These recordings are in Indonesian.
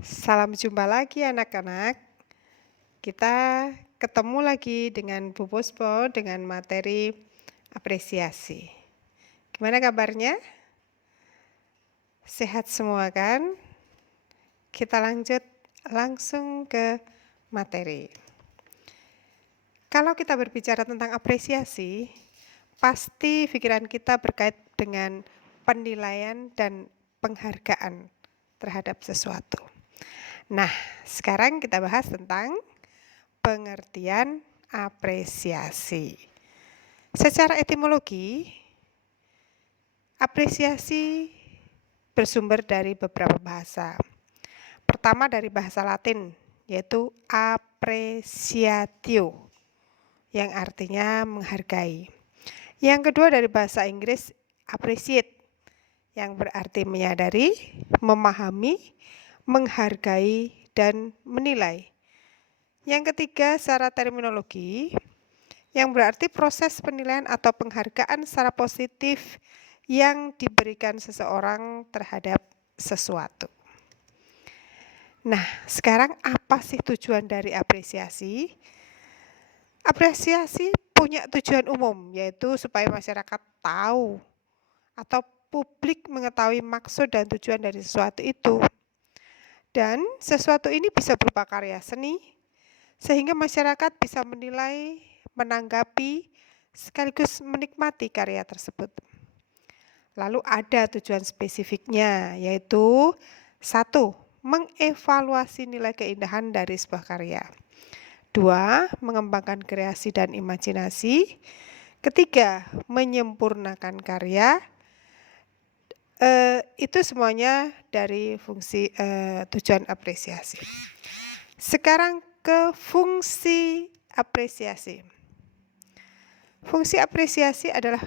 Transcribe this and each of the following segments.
Salam jumpa lagi anak-anak. Kita ketemu lagi dengan Bu Puspo dengan materi apresiasi. Gimana kabarnya? Sehat semua kan? Kita lanjut langsung ke materi. Kalau kita berbicara tentang apresiasi, pasti pikiran kita berkait dengan penilaian dan penghargaan terhadap sesuatu. Nah, sekarang kita bahas tentang pengertian apresiasi. Secara etimologi, apresiasi bersumber dari beberapa bahasa. Pertama dari bahasa Latin, yaitu appreciatio, yang artinya menghargai. Yang kedua dari bahasa Inggris, appreciate, yang berarti menyadari, memahami, menghargai, dan menilai. Yang ketiga secara terminologi, yang berarti proses penilaian atau penghargaan secara positif yang diberikan seseorang terhadap sesuatu. Nah, sekarang apa sih tujuan dari apresiasi? Apresiasi punya tujuan umum, yaitu supaya masyarakat tahu atau publik mengetahui maksud dan tujuan dari sesuatu itu. Dan sesuatu ini bisa berupa karya seni, sehingga masyarakat bisa menilai, menanggapi, sekaligus menikmati karya tersebut. Lalu ada tujuan spesifiknya, yaitu 1. Mengevaluasi nilai keindahan dari sebuah karya. 2. Mengembangkan kreasi dan imajinasi. 3. Menyempurnakan karya. Itu semuanya dari fungsi tujuan apresiasi. Sekarang ke fungsi apresiasi. Fungsi apresiasi adalah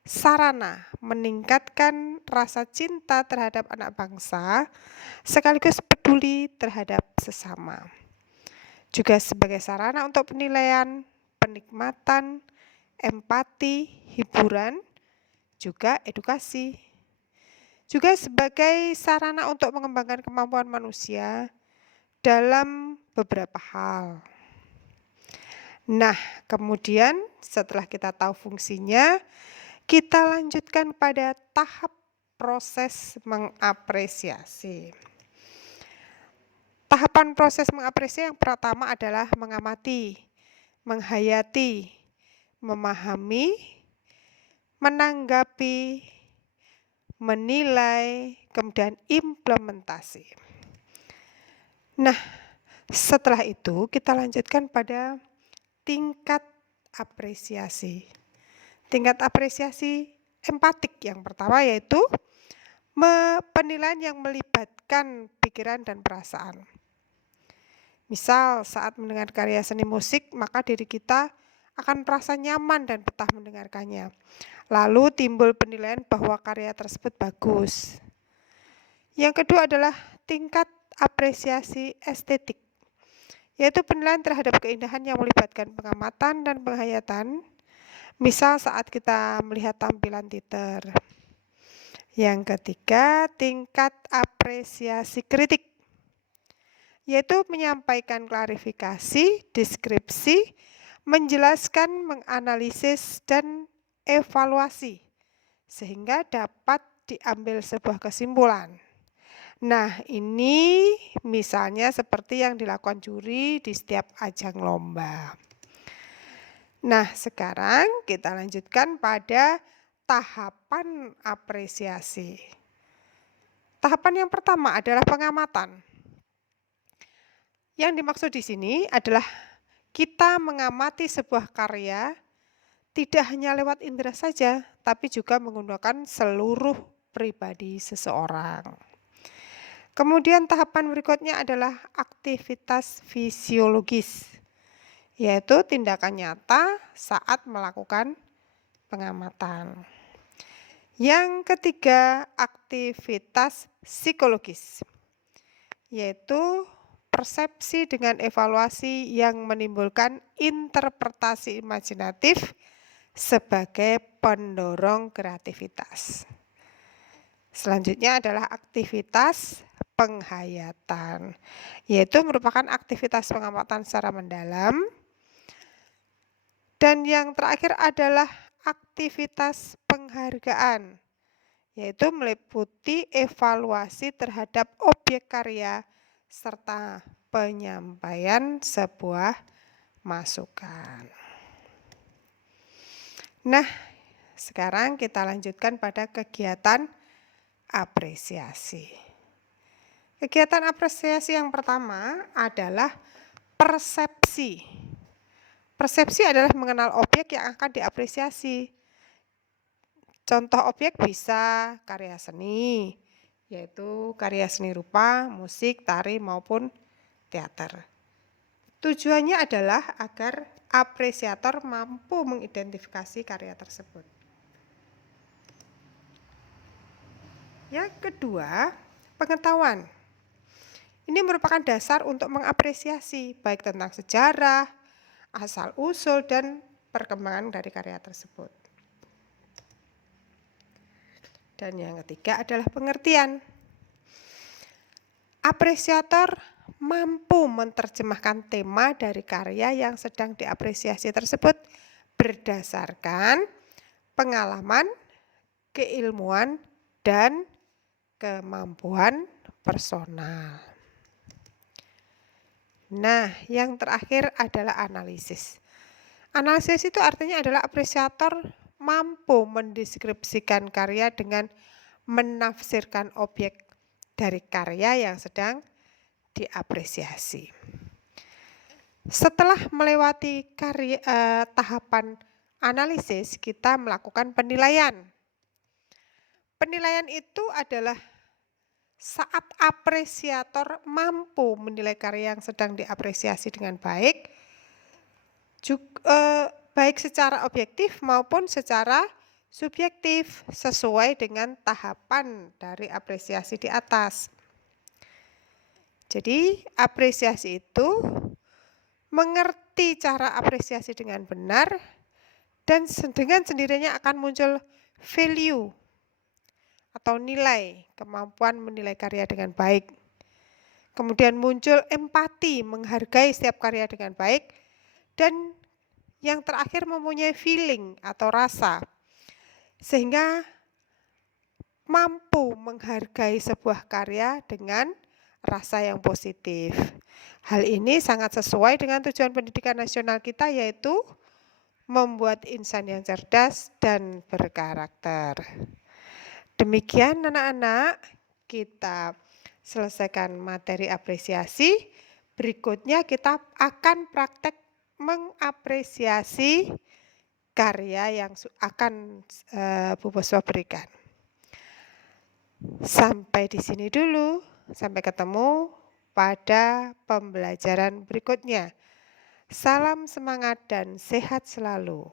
sarana meningkatkan rasa cinta terhadap anak bangsa, sekaligus peduli terhadap sesama. Juga sebagai sarana untuk penilaian, penikmatan, empati, hiburan, juga edukasi. Juga sebagai sarana untuk mengembangkan kemampuan manusia dalam beberapa hal. Nah, kemudian setelah kita tahu fungsinya, kita lanjutkan pada tahap proses mengapresiasi. Tahapan proses mengapresiasi yang pertama adalah mengamati, menghayati, memahami, menanggapi, menilai, kemudian implementasi. Nah, setelah itu kita lanjutkan pada tingkat apresiasi. Tingkat apresiasi empatik yang pertama yaitu penilaian yang melibatkan pikiran dan perasaan. Misal saat mendengar karya seni musik, maka diri kita akan merasa nyaman dan betah mendengarkannya. Lalu timbul penilaian bahwa karya tersebut bagus. Yang kedua adalah tingkat apresiasi estetik, yaitu penilaian terhadap keindahan yang melibatkan pengamatan dan penghayatan, misal saat kita melihat tampilan teater. Yang ketiga, tingkat apresiasi kritik, yaitu menyampaikan klarifikasi, deskripsi, menjelaskan, menganalisis, dan evaluasi, sehingga dapat diambil sebuah kesimpulan. Nah, ini misalnya seperti yang dilakukan juri di setiap ajang lomba. Nah, sekarang kita lanjutkan pada tahapan apresiasi. Tahapan yang pertama adalah pengamatan. Yang dimaksud di sini adalah kita mengamati sebuah karya tidak hanya lewat indera saja, tapi juga menggunakan seluruh pribadi seseorang. Kemudian tahapan berikutnya adalah aktivitas fisiologis, yaitu tindakan nyata saat melakukan pengamatan. Yang ketiga, aktivitas psikologis, yaitu persepsi dengan evaluasi yang menimbulkan interpretasi imajinatif sebagai pendorong kreativitas. Selanjutnya adalah aktivitas penghayatan, yaitu merupakan aktivitas pengamatan secara mendalam. Dan yang terakhir adalah aktivitas penghargaan, yaitu meliputi evaluasi terhadap objek karya serta penyampaian sebuah masukan. Nah, sekarang kita lanjutkan pada kegiatan apresiasi. Kegiatan apresiasi yang pertama adalah persepsi. Persepsi adalah mengenal objek yang akan diapresiasi. Contoh objek bisa karya seni, yaitu karya seni rupa, musik, tari, maupun teater. Tujuannya adalah agar apresiator mampu mengidentifikasi karya tersebut. Yang kedua, pengetahuan. Ini merupakan dasar untuk mengapresiasi baik tentang sejarah, asal-usul, dan perkembangan dari karya tersebut. Dan yang ketiga adalah pengertian. Apresiator mampu menerjemahkan tema dari karya yang sedang diapresiasi tersebut berdasarkan pengalaman, keilmuan, dan kemampuan personal. Nah, yang terakhir adalah analisis. Analisis itu artinya adalah apresiator mampu mendeskripsikan karya dengan menafsirkan objek dari karya yang sedang diapresiasi. Setelah melewati tahapan analisis, kita melakukan penilaian. Penilaian itu adalah saat apresiator mampu menilai karya yang sedang diapresiasi dengan baik, baik secara objektif maupun secara subjektif sesuai dengan tahapan dari apresiasi di atas. Jadi apresiasi itu mengerti cara apresiasi dengan benar dan dengan sendirinya akan muncul value atau nilai, kemampuan menilai karya dengan baik. Kemudian muncul empati, menghargai setiap karya dengan baik. Dan yang terakhir mempunyai feeling atau rasa, sehingga mampu menghargai sebuah karya dengan rasa yang positif. Hal ini sangat sesuai dengan tujuan pendidikan nasional kita, yaitu membuat insan yang cerdas dan berkarakter. Demikian anak-anak, kita selesaikan materi apresiasi. Berikutnya kita akan praktek mengapresiasi karya yang akan Bu Puspa berikan. Sampai di sini dulu. Sampai ketemu pada pembelajaran berikutnya. Salam semangat dan sehat selalu.